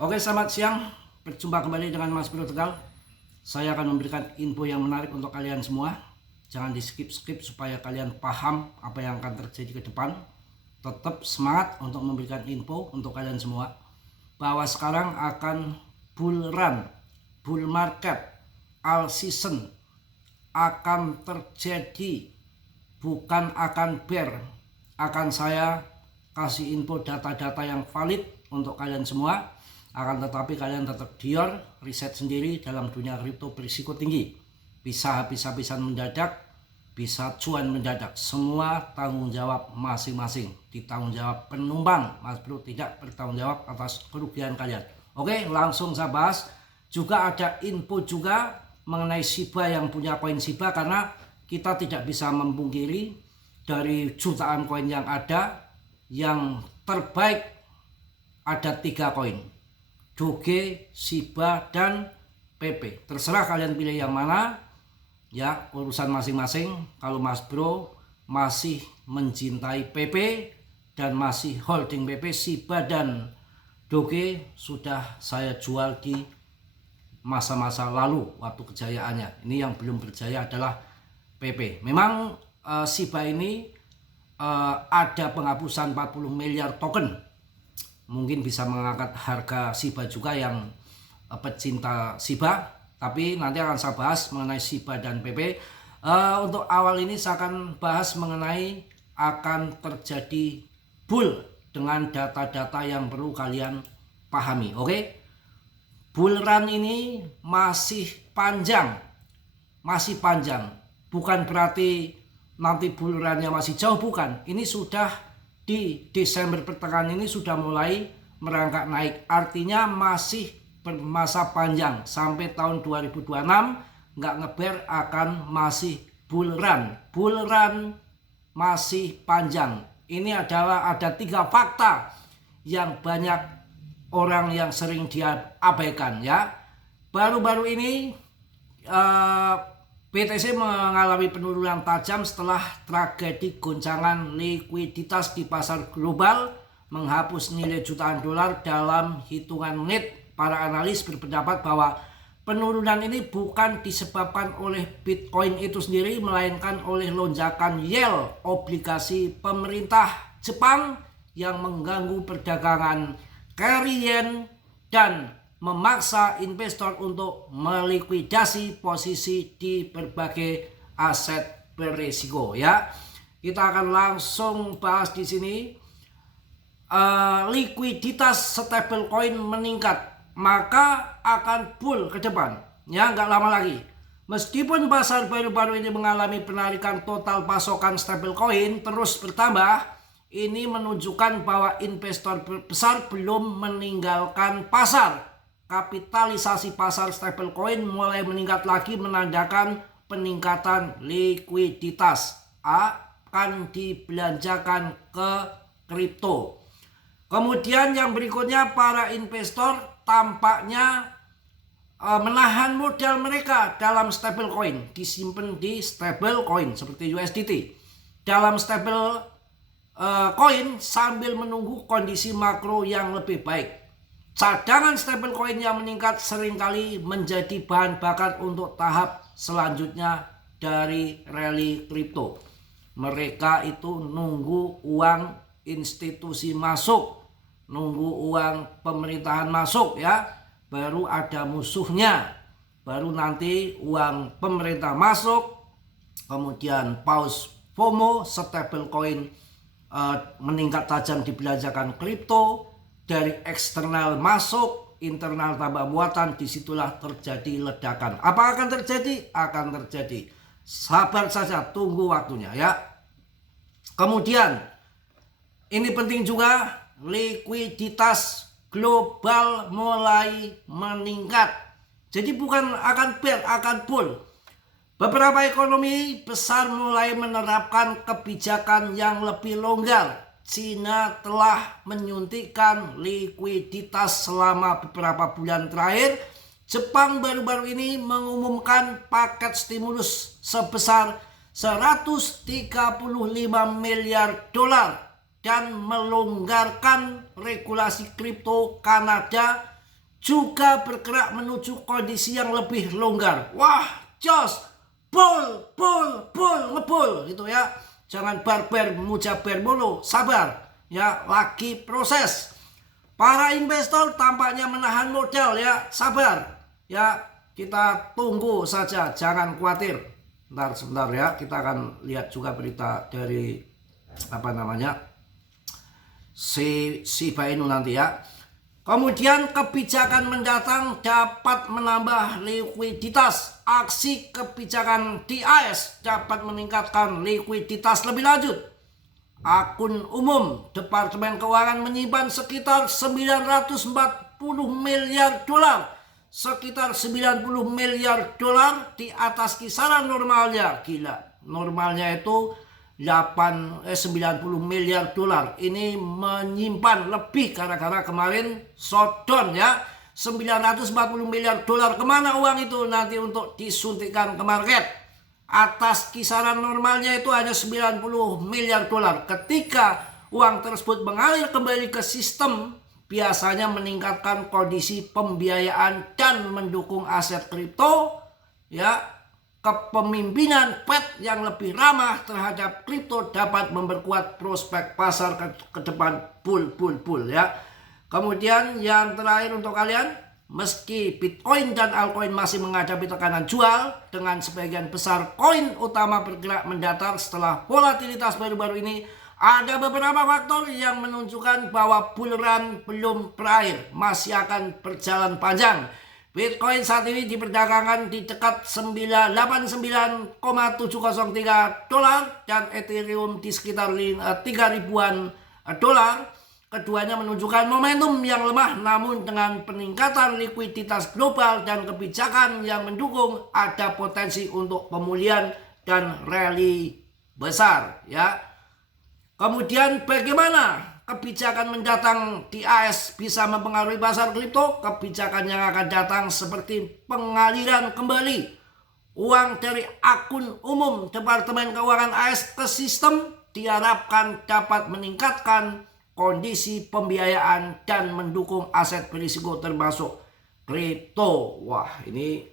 Oke, selamat siang. Berjumpa kembali dengan Mas Bro Tegal. Saya akan memberikan info yang menarik untuk kalian semua. Jangan di skip-skip supaya kalian paham apa yang akan terjadi ke depan. Tetap semangat untuk memberikan info untuk kalian semua. Bahwa sekarang akan bull run, bull market, all season akan terjadi. Bukan akan bear. Akan saya kasih info data-data yang valid untuk kalian semua. Akan tetapi kalian tetap dior, riset sendiri dalam dunia kripto berisiko tinggi. Bisa habis-habisan mendadak, bisa cuan mendadak. Semua tanggung jawab masing-masing. Ditanggung jawab penumpang, Mas Bro tidak bertanggung jawab atas kerugian kalian. Oke, langsung saya bahas. Juga ada info juga mengenai Shiba yang punya koin Shiba, karena kita tidak bisa memungkiri dari jutaan koin yang ada, yang terbaik ada 3 koin. Doge, Shiba, dan PP. Terserah kalian pilih yang mana. Ya, urusan masing-masing. Kalau Mas Bro masih mencintai PP dan masih holding PP, Shiba dan Doge sudah saya jual di masa-masa lalu waktu kejayaannya. Ini yang belum berjaya adalah PP. Memang Shiba ini ada penghapusan 40 miliar token. Mungkin bisa mengangkat harga Shiba juga yang pecinta Shiba. Tapi nanti akan saya bahas mengenai Shiba dan PP. Untuk awal ini saya akan bahas mengenai akan terjadi bull dengan data-data yang perlu kalian pahami. Oke? Bull run ini masih panjang. Masih panjang. Bukan berarti nanti bull runnya masih jauh, bukan. Ini sudah di Desember pertengahan ini sudah mulai merangkak naik. Artinya masih bermasa panjang sampai tahun 2026 nggak ngeber, akan masih bull run. Bull run masih panjang. Ini adalah ada 3 fakta yang banyak orang yang sering dia abaikan ya. Baru-baru ini BTC mengalami penurunan tajam setelah tragedi goncangan likuiditas di pasar global menghapus nilai jutaan dolar dalam hitungan menit. Para analis berpendapat bahwa penurunan ini bukan disebabkan oleh Bitcoin itu sendiri, melainkan oleh lonjakan yield obligasi pemerintah Jepang yang mengganggu perdagangan carry yen dan memaksa investor untuk melikuidasi posisi di berbagai aset berisiko ya. Kita akan langsung bahas di sini. Likuiditas stablecoin meningkat, maka akan bull ke depan ya, nggak lama lagi. Meskipun pasar baru-baru ini mengalami penarikan total pasokan stablecoin terus bertambah, ini menunjukkan bahwa investor besar belum meninggalkan pasar. Kapitalisasi pasar stablecoin mulai meningkat lagi, menandakan peningkatan likuiditas akan dibelanjakan ke kripto. Kemudian yang berikutnya, para investor tampaknya menahan modal mereka dalam stablecoin, disimpan di stablecoin seperti USDT dalam stablecoin sambil menunggu kondisi makro yang lebih baik. Cadangan stablecoin yang meningkat seringkali menjadi bahan bakar untuk tahap selanjutnya dari rally kripto. Mereka itu nunggu uang institusi masuk, nunggu uang pemerintahan masuk ya, baru ada musuhnya. Baru nanti uang pemerintah masuk, kemudian pause FOMO, stablecoin meningkat tajam dibelanjakan kripto. Dari eksternal masuk, internal tambah muatan, disitulah terjadi ledakan. Apa akan terjadi? Akan terjadi. Sabar saja, tunggu waktunya ya. Kemudian, ini penting juga, likuiditas global mulai meningkat. Jadi bukan akan bear, akan bull. Beberapa ekonomi besar mulai menerapkan kebijakan yang lebih longgar. Cina telah menyuntikkan likuiditas selama beberapa bulan terakhir. Jepang baru-baru ini mengumumkan paket stimulus sebesar 135 miliar dolar dan melonggarkan regulasi kripto. Kanada juga bergerak menuju kondisi yang lebih longgar. Wah, jos, bull, ngebull gitu ya. Jangan barbar mujaber mulu, sabar ya, lagi proses. Para investor tampaknya menahan modal ya, sabar ya, kita tunggu saja, jangan khawatir. Sebentar ya, kita akan lihat juga berita dari Shiba Inu nanti ya. Kemudian kebijakan mendatang dapat menambah likuiditas. Aksi kebijakan DAS dapat meningkatkan likuiditas lebih lanjut. Akun umum Departemen Keuangan menyimpan sekitar 940 miliar dolar. Sekitar 90 miliar dolar di atas kisaran normalnya. Gila, normalnya itu 90 miliar dolar. Ini menyimpan lebih gara-gara kemarin shutdown ya. 940 miliar dolar, kemana uang itu? Nanti untuk disuntikkan ke market. Atas kisaran normalnya itu hanya 90 miliar dolar. Ketika uang tersebut mengalir kembali ke sistem, biasanya meningkatkan kondisi pembiayaan dan mendukung aset kripto ya. Kepemimpinan Fed yang lebih ramah terhadap kripto dapat memperkuat prospek pasar ke depan bull ya. Kemudian yang terakhir untuk kalian, meski Bitcoin dan altcoin masih menghadapi tekanan jual, dengan sebagian besar koin utama bergerak mendatar setelah volatilitas baru-baru ini, ada beberapa faktor yang menunjukkan bahwa bull run belum berakhir, masih akan berjalan panjang. Bitcoin saat ini diperdagangkan di dekat 89,703 dolar dan Ethereum di sekitar 3.000-an dolar. Keduanya menunjukkan momentum yang lemah, namun dengan peningkatan likuiditas global dan kebijakan yang mendukung, ada potensi untuk pemulihan dan rally besar ya. Kemudian bagaimana kebijakan mendatang di AS bisa mempengaruhi pasar kripto? Kebijakan yang akan datang seperti pengaliran kembali uang dari akun umum Departemen Keuangan AS ke sistem diharapkan dapat meningkatkan kondisi pembiayaan dan mendukung aset berisiko termasuk kripto. Wah, ini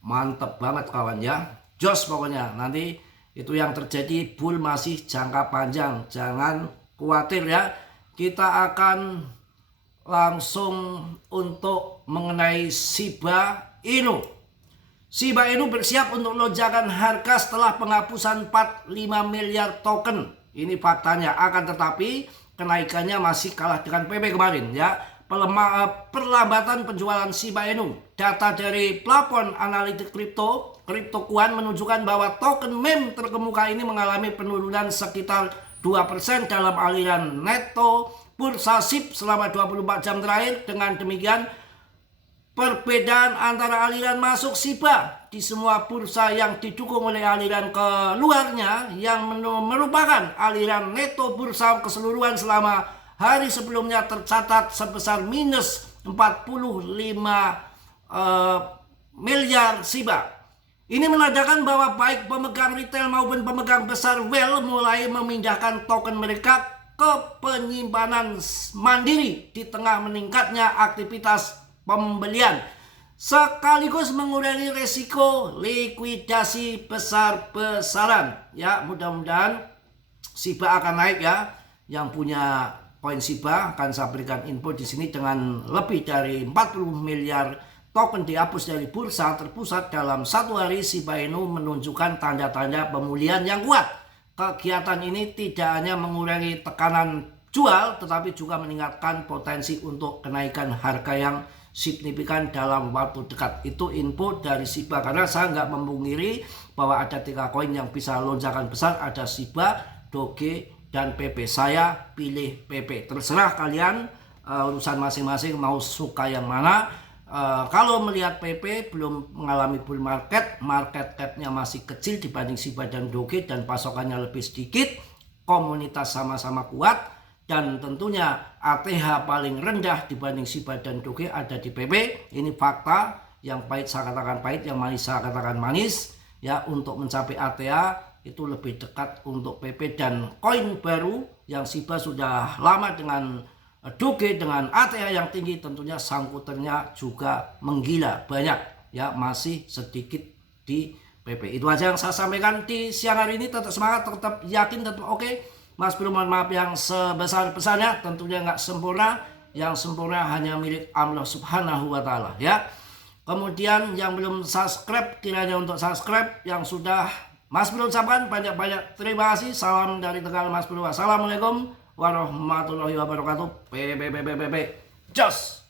mantep banget kawan ya. Jos pokoknya, nanti itu yang terjadi, bull masih jangka panjang, jangan khawatir ya. Kita akan langsung untuk mengenai Shiba Inu. Shiba Inu bersiap untuk lonjakan harga setelah penghapusan 45 miliar token. Ini faktanya, akan tetapi kenaikannya masih kalah dengan PP kemarin ya. Perlambatan penjualan Shiba Inu. Data dari plafon analitik KryptoQuant menunjukkan bahwa token meme terkemuka ini mengalami penurunan sekitar 2% dalam aliran neto bursa SIB selama 24 jam terakhir. Dengan demikian, perbedaan antara aliran masuk Shiba di semua bursa yang didukung oleh aliran keluarnya yang merupakan aliran neto bursa keseluruhan selama hari sebelumnya tercatat sebesar minus 45 miliar Shiba. Ini menandakan bahwa baik pemegang retail maupun pemegang besar whale mulai memindahkan token mereka ke penyimpanan mandiri di tengah meningkatnya aktivitas pembelian, sekaligus mengurangi resiko likuidasi besar-besaran ya. Mudah-mudahan Shiba akan naik ya. Yang punya koin Shiba akan saya berikan info di sini, dengan lebih dari 40 miliar token dihapus dari bursa terpusat dalam satu hari. Shiba Inu menunjukkan tanda-tanda pemulihan yang kuat. Kegiatan ini tidak hanya mengurangi tekanan jual, tetapi juga meningkatkan potensi untuk kenaikan harga yang signifikan dalam waktu dekat. Itu info dari Shiba, karena saya nggak memungkiri bahwa ada 3 koin yang bisa lonjakan besar, ada Shiba, Doge, dan PP. Saya pilih PP. Terserah kalian, urusan masing-masing mau suka yang mana. Kalau melihat PP belum mengalami bull market, market capnya masih kecil dibanding Shiba dan Doge, dan pasokannya lebih sedikit, komunitas sama-sama kuat, dan tentunya ATH paling rendah dibanding Shiba dan Doge ada di PP. Ini fakta, yang pahit saya katakan pahit, yang manis saya katakan manis ya. Untuk mencapai ATH itu lebih dekat untuk PP, dan koin baru yang Shiba sudah lama dengan Doge dengan ATH yang tinggi, tentunya sangkuternya juga menggila banyak ya, masih sedikit di PP. Itu aja yang saya sampaikan di siang hari ini. Tetap semangat, tetap yakin, tetap oke. Mas Bro mohon maaf yang sebesar-besarnya, tentunya nggak sempurna. Yang sempurna hanya milik Allah Subhanahu wa Ta'ala ya. Kemudian yang belum subscribe, kiranya untuk subscribe. Yang sudah Mas Bro ucapkan banyak-banyak terima kasih. Salam dari Tegal Mas Bro. Assalamualaikum warahmatullahi wabarakatuh. Jos.